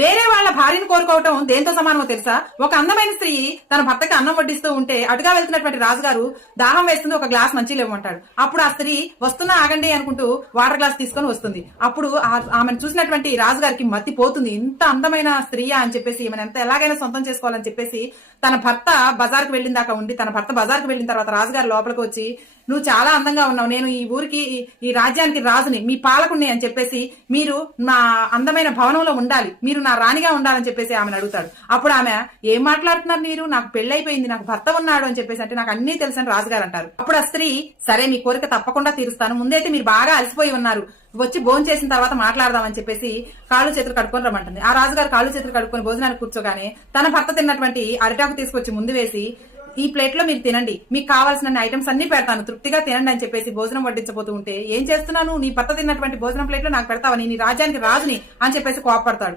వేరే వాళ్ళ భార్యను కోరుకోవటం దేంతో సమానమో తెలుసా? ఒక అందమైన స్త్రీ తన భర్తకి అన్నం వడ్డిస్తూ ఉంటే అటుగా వెళ్తున్నటువంటి రాజుగారు దాహం వేస్తుంది, ఒక గ్లాస్ మంచిలు ఇవ్వమంటాడు. అప్పుడు ఆ స్త్రీ వస్తున్నా ఆగండి అనుకుంటూ వాటర్ గ్లాస్ తీసుకొని వస్తుంది. అప్పుడు ఆమెను చూసినటువంటి రాజుగారికి మతి పోతుంది. ఇంత అందమైన స్త్రీయా అని చెప్పేసి ఈమెను ఎంత ఎలాగైనా సొంతం చేసుకోవాలని చెప్పేసి తన భర్త బజార్కు వెళ్ళిన దాకా ఉండి, తన భర్త బజార్కు వెళ్ళిన తర్వాత రాజుగారు లోపలికి వచ్చి, నువ్వు చాలా అందంగా ఉన్నావు, నేను ఈ ఊరికి ఈ రాజ్యానికి రాజుని, మీ పాలకుణ్ణి అని చెప్పేసి మీరు నా అందమైన భవనంలో ఉండాలి, మీరు నా రాణిగా ఉండాలని చెప్పేసి ఆమెను అడుగుతాడు. అప్పుడు ఆమె, ఏం మాట్లాడుతున్నారు మీరు, నాకు పెళ్ళైపోయింది, నాకు భర్త ఉన్నాడు అని చెప్పేసి అంటే, నాకు అన్ని తెలుసని రాజుగారు అంటారు. అప్పుడు ఆ స్త్రీ, సరే మీ కోరిక తప్పకుండా తీరుస్తాను, ముందైతే మీరు బాగా అలసిపోయి ఉన్నారు, వచ్చి భోజనం చేసిన తర్వాత మాట్లాడదామని చెప్పేసి కాళ్ళు చేతులు కడుక్కొని రమ్మంటుంది. ఆ రాజుగారు కాళ్ళు చేతులు కడుక్కొని భోజనానికి కూర్చోగానే తన భర్త తిన్నటువంటి అరిటాకు తీసుకొచ్చి ముందు వేసి, ఈ ప్లేట్ లో మీరు తినండి, మీకు కావాల్సిన ఐటమ్స్ అన్ని పెడతాను, తృప్తిగా తినండి అని చెప్పేసి భోజనం వడ్డించబోతూ ఉంటే, ఏం చేస్తున్నాను, నీ భర్త తిన్నటువంటి భోజనం ప్లేట్ లో నాకు పెడతావని, నీ రాజ్యానికి రాజుని అని చెప్పేసి కోపడతాడు.